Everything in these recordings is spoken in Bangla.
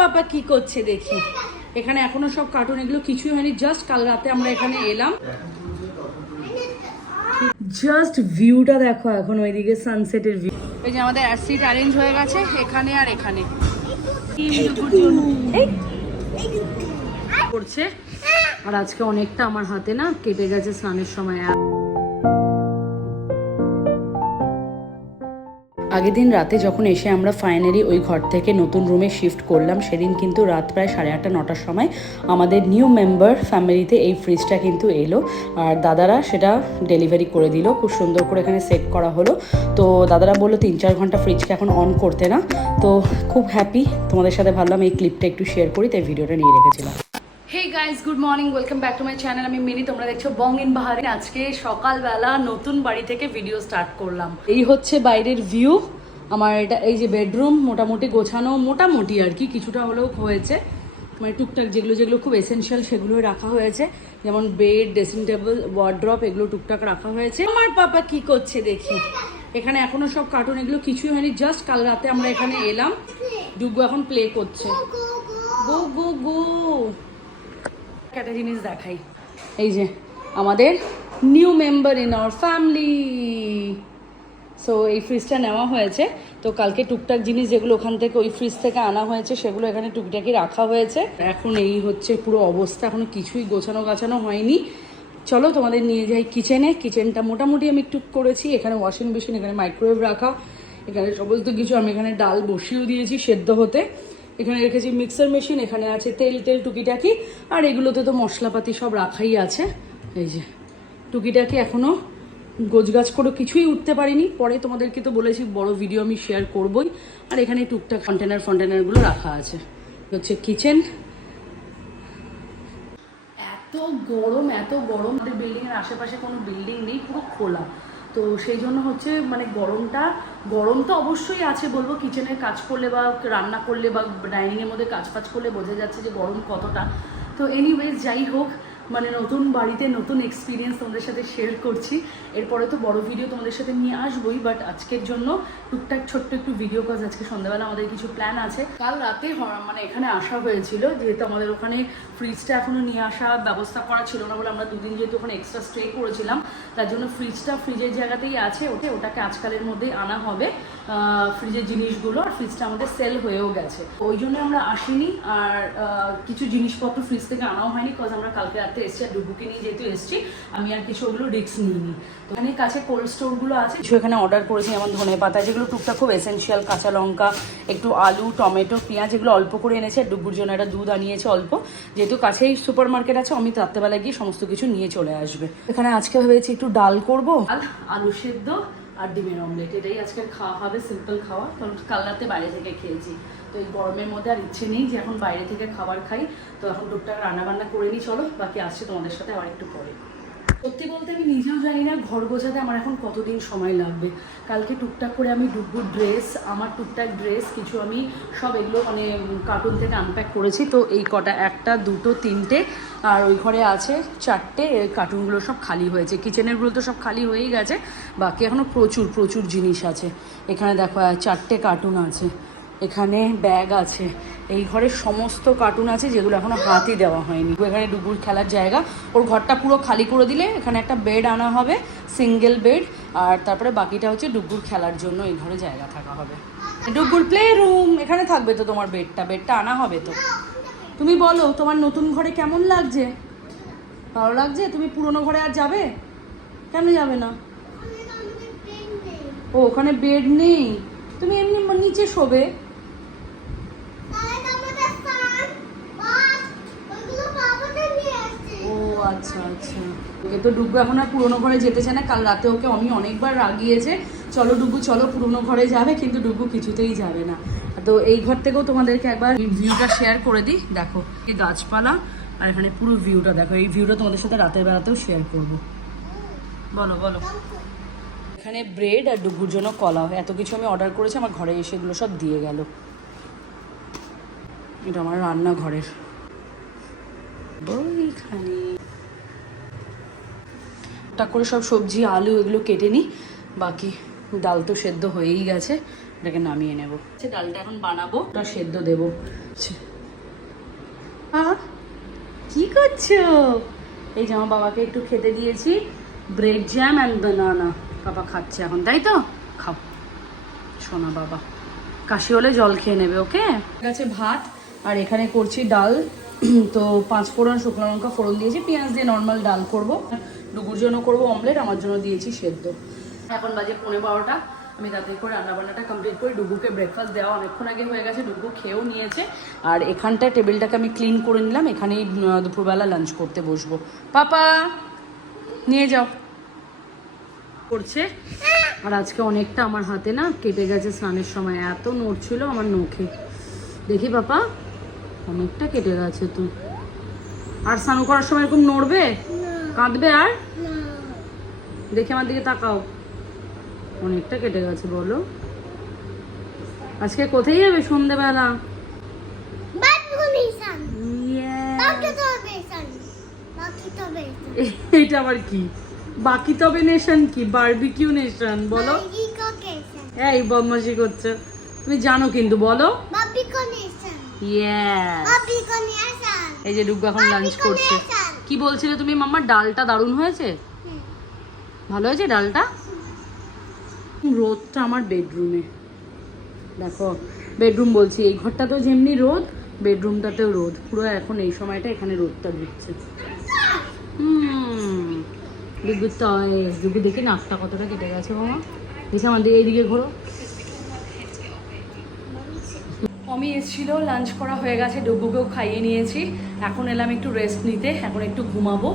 পাপা কি করছে দেখি। এখানে এখনও সব কার্টুন এগুলো কিছুই হয়নি জাস্ট কাল রাতে আমরা এখানে এলাম। জাস্ট ভিউটা দেখো এখন ওইদিকে সানসেটের ভিউ এই যে আমাদের সিট অ্যারেঞ্জ হয়ে গেছে, এখানে আর এখানে। করছে। আর আজকে অনেকটা আমার হাতে না কেটে গেছে স্নানের সময় আগের দিন রাতে যখন এসে আমরা ফাইনালি ওই ঘর থেকে নতুন রুমে শিফট করলাম, সেদিন কিন্তু রাত প্রায় সাড়ে আটটা, নটার সময় আমাদের নিউ মেম্বার ফ্যামিলিতে এই ফ্রিজটা কিন্তু এলো। আর দাদারা সেটা ডেলিভারি করে দিল, খুব সুন্দর করে এখানে সেট করা হলো। তো দাদারা বলল, তিন চার ঘণ্টা ফ্রিজকে এখন অন করতে না। তো খুব হ্যাপি তোমাদের সাথে ভাবলাম এই ক্লিপটা একটু শেয়ার করি, তাই ভিডিওটা নিয়ে রেখেছিলাম। Hey guys good morning welcome back to my channel আমি মিনি, তোমরা দেখছ বং ইন বাহারে। আজকে সকালবেলা নতুন বাড়ি থেকে ভিডিও স্টার্ট করলাম। এই হচ্ছে বাইরের ভিউ আমার এটা এই যে বেডরুম মোটামুটি গোছানো, মোটামুটি আর কি, কিছুটা হলেও হয়েছে। মানে টুকটাক যেগুলো যেগুলো খুব এসেনশিয়াল সেগুলো রাখা হয়েছে। যেমন বেড ড্রেসিং টেবিল ওয়ার্ড্রপ এগুলো টুকটাক রাখা হয়েছে। আমার পাপা কি করছে দেখি। এখানে এখনও সব কার্টুন এগুলো কিছুই হয়নি। জাস্ট কাল রাতে আমরা এখানে এলাম। ডুগু এখন প্লে করছে। গো গো গো। একটা জিনিস দেখাই। এই যে, আমাদের new member in our family so এই ফ্রিজটা নেওয়া হয়েছে। তো কালকে টুকটাক জিনিস যেগুলো ওখান থেকে ওই ফ্রিজ থেকে আনা হয়েছে, সেগুলো এখানে টুকটাকি রাখা হয়েছে। এখন এই হচ্ছে পুরো অবস্থা, এখনও কিছুই গোছানো গাছানো হয়নি। চলো তোমাদের নিয়ে যাই কিচেনে কিচেনটা মোটামুটি আমি টুক করেছি। এখানে ওয়াশিং মেশিন এখানে মাইক্রোওয়েভ রাখা। এখানে সমস্ত কিছু আমি এখানে ডাল বসিয়েও দিয়েছি সেদ্ধ হতে। এখানে রেখেছি মিক্সার মেশিন এখানে আছে তেল তেল, টুকিটাকি, আর এগুলোতে তো মশলাপাতি সব রাখাই আছে। এই যে, টুকিটাকি এখনও গোছগাছ করে কিছুই উঠতে পারিনি। পরে তোমাদেরকে তো বলেছি, বড় ভিডিও আমি শেয়ার করবই। আর এখানে টুকটাক কন্টেনার ফন্টেনারগুলো রাখা আছে। হচ্ছে কিচেন এত গরম এত গরম। আমাদের বিল্ডিংয়ের আশেপাশে কোনো বিল্ডিং নেই, পুরো খোলা। তো সেই জন্য হচ্ছে মানে গরমটা গরম তো অবশ্যই আছে, বলব কিচেনের কাজ করলে বা রান্না করলে বা ডাইনিংয়ের মধ্যে কাজ ফাজ করলে বোঝা যাচ্ছে যে গরম কতটা। তো এনিওয়েজ যাই হোক মানে নতুন বাড়িতে নতুন এক্সপিরিয়েন্স তোমাদের সাথে শেয়ার করছি। এরপরে তো বড় ভিডিও তোমাদের সাথে নিয়ে আসবোই বাট আজকের জন্য টুকটাক ছোট্ট একটু ভিডিও কাজ আজকে সন্ধ্যাবেলা আমাদের কিছু প্ল্যান আছে। কাল রাতে মানে এখানে আসা হয়েছিল, যেহেতু আমাদের ওখানে ফ্রিজটা এখনও নিয়ে আসা ব্যবস্থা করা ছিল না বলে আমরা দুদিন যেহেতু ওখানে এক্সট্রা স্টে করেছিলাম, তার জন্য ফ্রিজটা ফ্রিজের জায়গাতেই আছে ওটা ওটাকে আজকালের মধ্যেই আনা হবে। ফ্রিজের জিনিসগুলো আর ফ্রিজটা আমাদের সেল হয়েও গেছে। ওই জন্য আমরা আসিনি আর কিছু জিনিসপত্র ফ্রিজ থেকে আনাও হয়নি কজ আমরা কালকে রাতে এসছি আর ডুবুকে নিয়ে যেহেতু এসছি, আমি আর কিছু ওগুলো রিস্ক নিইনি। তো এখানে কাছে কোল্ড স্টোরগুলো আছে, কিছু এখানে অর্ডার করেছি, যেমন ধনে পাতা, যেগুলো টুকটাক খুব এসেনশিয়াল কাঁচা লঙ্কা, একটু আলু, টমেটো, পেঁয়াজ, এগুলো অল্প করে এনেছে আর ডুবুর জন্য একটা দুধ আনিয়েছে অল্প। যেহেতু কাছেই সুপার মার্কেট আছে, অমিত রাত্রেবেলা গিয়ে সমস্ত কিছু নিয়ে চলে আসবে। এখানে আজকে ভেবেছি একটু ডাল করব। আলু সেদ্ধ আর ডিমের অমলেট এটাই আজকে খাওয়া হবে সিম্পল খাওয়া। কারণ কাল রাতে বাইরে থেকে খেয়েছি। তো এই গরমের মধ্যে আর ইচ্ছে নেই যে এখন বাইরে থেকে খাবার খাই। তো এখন টুকটাক রান্নাবান্না করে নিই, চলো। বাকি আসছে তোমাদের সাথে আবার একটু পরে। সত্যি বলতে আমি নিজেও জানি না, ঘর গোছাতে আমার এখন কতদিন সময় লাগবে। কালকে টুকটাক করে আমি ডুব্বুর ড্রেস, আমার টুকটাক ড্রেস, কিছু আমি সব এগুলো মানে কার্টুন থেকে আনপ্যাক করেছি। তো এই কটা, একটা, দুটো, তিনটে, আর ওই ঘরে আছে চারটে কার্টুনগুলো সব খালি হয়েছে। কিচেনেরগুলো তো সব খালি হয়েই গেছে, বাকি এখনও প্রচুর প্রচুর জিনিস আছে। এখানে দেখো চারটে কার্টুন আছে। এখানে ব্যাগ আছে। এই ঘরে সমস্ত কার্টুন আছে যেগুলো এখনও হাতই দেওয়া হয়নি। এখানে ডুবুর খেলার জায়গা। ওর ঘরটা পুরো খালি করে দিলে এখানে একটা বেড আনা হবে সিঙ্গেল বেড আর তারপরে বাকিটা হচ্ছে ডুবুর খেলার জন্য এই ঘরে জায়গা থাকা হবে। ডুবুর প্লে রুম এখানে থাকবে তো তোমার বেডটা বেডটা আনা হবে তো। তুমি বলো তোমার নতুন ঘরে কেমন লাগছে? ভালো লাগছে? তুমি পুরনো ঘরে আর যাবে? কেন যাবে না? ও ওখানে বেড নেই। তুমি এমনি নিচে শোবে ও আচ্ছা আচ্ছা। ওকে তো ডুবু এখন আর পুরোনো ঘরে যেতে চায় না, কাল রাতে ওকে আমি অনেকবার রাগিয়েছে। চলো ডুবু চলো, পুরোনো ঘরে যাবে, কিন্তু ডুবু কিছুতেই যাবে না। তো এই ঘর থেকেও তোমাদেরকে একবার ভিউটা শেয়ার করে দিই। দেখো, এই গাছপালা, আর এখানে পুরো ভিউটা দেখো। এই ভিউটা তোমাদের সাথে রাতের বেলাতেও শেয়ার করব। বলো বলো। এখানে ব্রেড আর ডুবুর জন্য কলা। এত কিছু আমি অর্ডার করেছি, আমার ঘরে এসে এগুলো সব দিয়ে গেল। এটা আমার রান্নাঘরের। বইখানে। টাক করে সব সবজি আলু এগুলো কেটে নিই। বাকি ডাল তো সেদ্ধ হয়েই গেছে এটাকে নামিয়ে নেব। আচ্ছা ডালটা এখন বানাবো। ওটা সেদ্ধ দেবো। কি করছ? এই যে আমার বাবাকে একটু খেতে দিয়েছি। ব্রেড জ্যাম অ্যান্ড বানানা বাবা খাচ্ছে এখন তাই তো? খাও। শোনা বাবা। কাশি হলে জল খেয়ে নেবে ওকে? গেছে ভাত। আর এখানে করছি ডাল। তো পাঁচ ফোড়ন শুকনো লঙ্কা ফোড়ন দিয়েছি। পেঁয়াজ দিয়ে নর্মাল ডাল করব। ডুগুর জন্য করব অমলেট আমার জন্য দিয়েছি সেদ্ধ। এখন বাজে পনেরো বারোটা। আমি তাড়াতাড়ি করে রান্নাবান্নাটা কমপ্লিট করে ডুবুকে ব্রেকফাস্ট দেওয়া অনেকক্ষণ আগে হয়ে গেছে, ডুবু খেয়েও নিয়েছে। আর এখানটায় টেবিলটাকে আমি ক্লিন করে নিলাম, এখানেই দুপুরবেলা লাঞ্চ করতে বসবো। পাপা, নিয়ে যাও। করছে। আর আজকে অনেকটা আমার হাতে না কেটে গেছে স্নানের সময়, এত নড়ছিল আমার নখে। দেখি পাপা, অনেকটা কেটে গেছে তুই আর স্নান করার সময় এরকম নড়বে? কাঁদবে আর? দেখে আমার দিকে তাকাও। অনেকটা কেটে গেছে বলো। আজকে কোথায় যাবে সন্ধেবেলা. এইটা আবার কি? বাকি তবে নেশন কি? বারবিকিউ নেশন বলো. এই বদমাশি করছে। তুমি জানো কিন্তু বলো. এই যে ডুগু এখন লাঞ্চ করছে। কি বলছিলে তুমি? মাম্মা, ডালটা দারুণ হয়েছে? ভালো হয়েছে ডালটা? রোদটা আমার বেডরুমে। দেখো, বেডরুম বলছি, এই ঘরটাতেও যেমনি রোদ, বেডরুমটাতেও রোদ। পুরো এখন এই সময়টা এখানে রোদটা ঢুকছে। ডুগু দেখি নাকটা কতটা কেটে গেছে মামা দেখি আমাদের এইদিকে ঘোরো। অমি এসেছিল লাঞ্চ করা হয়ে গেছে ডুবুকেও খাইয়ে নিয়েছি। এখন এলাম একটু রেস্ট নিতে, এখন একটু ঘুমাবো।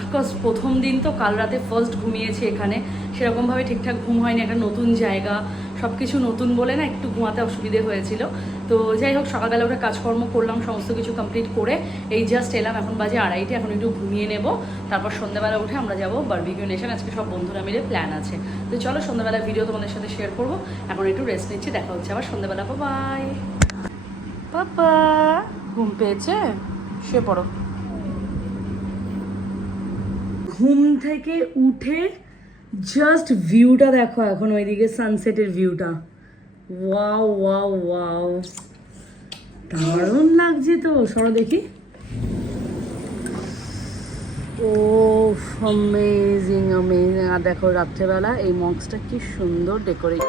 বিকজ প্রথম দিন তো কাল রাতে ফার্স্ট ঘুমিয়েছি এখানে। সেরকমভাবে ঠিকঠাক ঘুম হয়নি, একটা নতুন জায়গা সব কিছু নতুন বলে না একটু ঘুমাতে অসুবিধে হয়েছিল। তো যাই হোক, সকালবেলা উঠে কাজকর্ম করলাম, সমস্ত কিছু কমপ্লিট করে, এই জাস্ট এলাম, এখন বাজে আড়াইটে, এখন একটু ঘুমিয়ে নেব। তারপর সন্ধ্যাবেলা উঠে আমরা যাব বারবিকিউ নেশন আজকে সব বন্ধুরা মিলে প্ল্যান আছে। তো চলো সন্ধ্যাবেলা ভিডিও তোমাদের সাথে শেয়ার করব, এখন একটু রেস্ট নিচ্ছি, দেখা হচ্ছে আবার সন্ধ্যাবেলা বাই পাপা ঘুম পেয়েছে? শুয়ে পড়ো। ঘুম থেকে উঠে জাস্ট ভিউটা দেখো এখন, ওইদিকে সানসেটের ভিউটা ওয়াও ওয়াও ওয়াও দারুণ লাগছে তো, সরো দেখি। ও অমেজিং অমেজিং আর দেখো, রাত্রেবেলা এই মক্সটা কি সুন্দর ডেকোরেট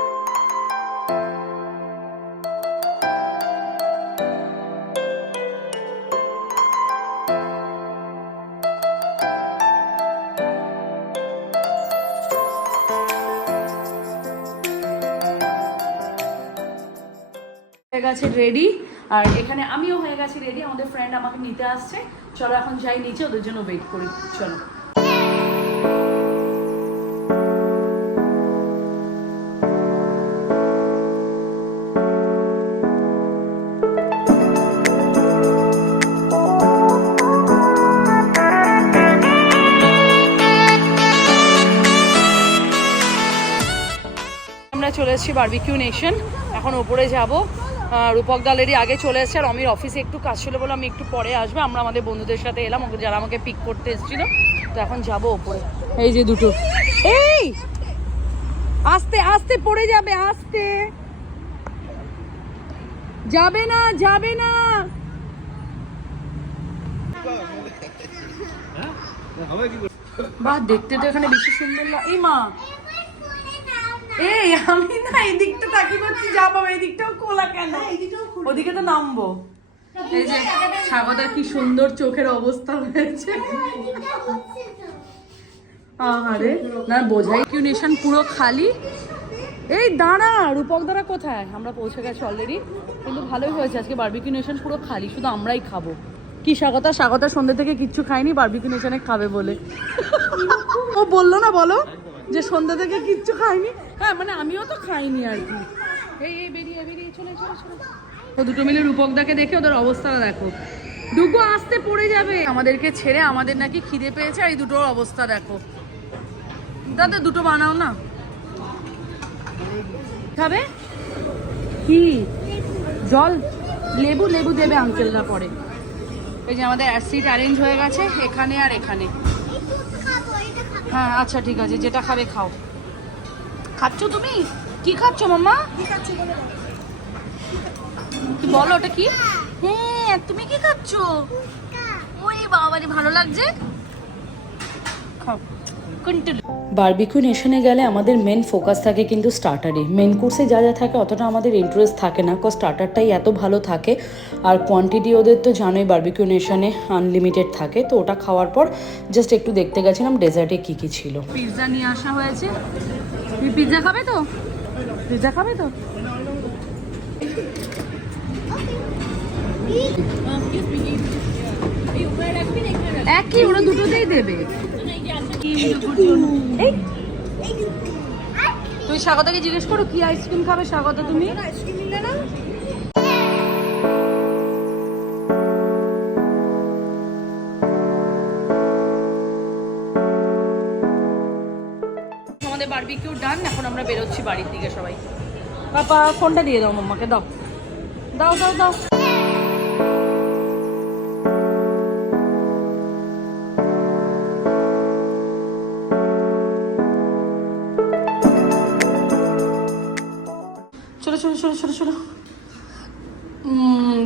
গেছে রেডি আর এখানে আমিও হয়ে গেছি রেডি আমাদের ফ্রেন্ড আমাকে নিতে আসছে। চলো এখন যাই নিচে, ওদের জন্য ওয়েট করি। চলো। চলে এসেছি বারবিকিউ নেশন এখন ওপরে যাব। রূপক গ্যালারি আগে চলে এসেছে আর অমির অফিসে একটু কাজ ছিল বলে আমি একটু পরে আসবে। আমরা আমাদের বন্ধুদের সাথে এলাম যারা আমাকে পিক করতে এসেছিল। তো এখন যাব ওপরে। এই যে দুটো। এই! আস্তে আস্তে পড়ে যাবে, আস্তে। যাবে না যাবে না। বাহ, দেখতে তো এখানে বেশি সুন্দর লাগে এই মা। এই, আমি না, এই দিকটা তাকি করছি যা বাবা এই দিকটাও কেন? ওদিকে তো নামবো। এই যে স্বাগতার কি সুন্দর চোখের অবস্থা হয়েছে। আরে না বোঝাই কিউ নেশন পুরো খালি। এই দাঁড়া রূপক কোথায়? আমরা পৌঁছে গেছি অলরেডি কিন্তু ভালোই হয়েছে আজকে বারবিকিউ নেশন পুরো খালি শুধু আমরাই খাব। কি স্বাগতা স্বাগতা সন্ধ্যে থেকে কিচ্ছু খাইনি বারবিকিউ নেশনে খাবে বলে। ও বলল না বলো যে সন্ধ্যা থেকে কিচ্ছু খাইনি? হ্যাঁ মানে আমিও তো খাইনি আর কি। এই এই বেরিয়ে বেরিয়ে চলে চলে চলে। ও দুটো মিলে রূপকদাকে দেখে ওদের অবস্থাটা দেখো। ডুগু আসতে পড়ে যাবে। আমাদেরকে ছেড়ে আমাদের নাকি খিদে পেয়েছে আর এই দুটোর অবস্থা দেখো। দাদা দুটো বানাও না। খাবে? কি? জল? লেবু লেবু দেবে আঙ্কেলরা পরে। এই যে আমাদের সিট অ্যারেঞ্জ হয়ে গেছে এখানে আর এখানে। হ্যাঁ আচ্ছা ঠিক আছে যেটা খাবে খাও। খাচ্ছ তুমি? কি খাচ্ছ মামা? কি বলো ওটা কি? হ্যাঁ তুমি কি খাচ্ছ? ওই বাবারে ভালো লাগছে। খাও। বারবিকিউ নেশনে গেলে আমাদের মেন ফোকাস থাকে কিন্তু স্টার্টারে মেন কোর্সে যা যা থাকে অতটা আমাদের ইন্টারেস্ট থাকে না কজ স্টার্টারটাই এত ভালো থাকে। আর কোয়ান্টিটি ওদের তো জানোই বারবিকিউ নেশনে আনলিমিটেড থাকে। তো ওটা খাওয়ার পর জাস্ট একটু দেখতে গেছিলাম ডেজার্টে কী কী ছিল। পিৎজা নিয়ে আসা হয়েছে। তুমি পিৎজা খাবে তো? পিৎজা খাবে তো। একই, ওরা দুটোতেই দেবে। তুমি স্বাগতকে জিজ্ঞেস করো, কি আইসক্রিম খাবে স্বাগত তুমি? আমাদের বারবিকিউ ডান এখন আমরা বেরোচ্ছি বাড়ির দিকে সবাই। পাপা ফোনটা দিয়ে দাও মাম্মাকে দাও। দাও দাও দাও। চলো চলো চলো চলো চলো।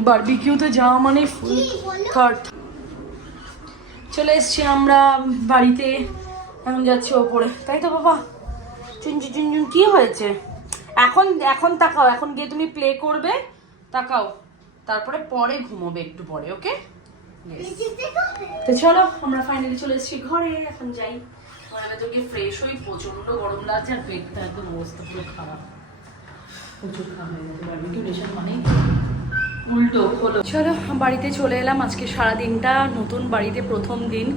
বারবিকিউতে যাওয়া মানে ফুল কাট চলে এসছি আমরা বাড়িতে এখন যাচ্ছি ওপরে। তাই তো বাবা চুনচুন চুনচুন কি হয়েছে? এখন এখন তাকাও, এখন গিয়ে তুমি প্লে করবে, তাকাও। তারপরে পরে ঘুমোবে একটু পরে ওকে তো চলো, আমরা ফাইনালি চলে এসেছি ঘরে, এখন যাই। ঘরে ভেতর গিয়ে ফ্রেশ হই প্রচণ্ড গরম লাগছে, আর পেটটা একদম অবস্থা পুরো খারাপ। প্রচুর খারাপ হয়ে গেছে বারবিকিউ উল্টো হলো চলো বাড়িতে চলে এলাম। আজকে সারা দিনটা নতুন বাড়িতে প্রথম দিন।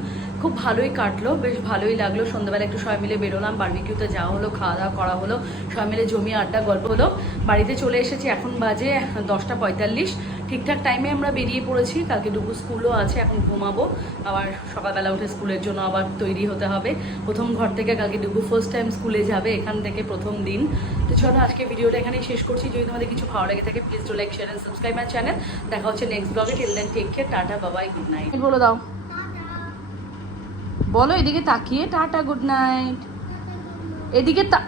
খুব ভালোই কাটলো, বেশ ভালোই লাগল। সন্ধ্যাবেলা একটু সবাই মিলে বেরোলাম, বার্বিকিউতে যাওয়া হলো, খাওয়া দাওয়া করা হলো, সবাই মিলে জমি আড্ডা, গল্প হলো। বাড়িতে চলে এসেছি, এখন বাজে দশটা পঁয়তাল্লিশ। ঠিকঠাক টাইমে আমরা বেরিয়ে পড়েছি। কালকে দুপুর স্কুলও আছে, এখন ঘুমাবো। আবার সকালবেলা উঠে স্কুলের জন্য আবার তৈরি হতে হবে। প্রথম ঘর থেকে কালকে দুপুর ফার্স্ট টাইম স্কুলে যাবে, এখান থেকে প্রথম দিন। তো চলো, আজকে ভিডিওটা এখানেই শেষ করছি। যদি তোমাদের কিছু ভালো লেগে থাকে please do like share and subscribe my channel দেখা হচ্ছে নেক্সট ব্লগে till then take care tata Babai good night বলে দাও। বলো, এদিকে তাকিয়ে, টাটা গুড নাইট এদিকে তা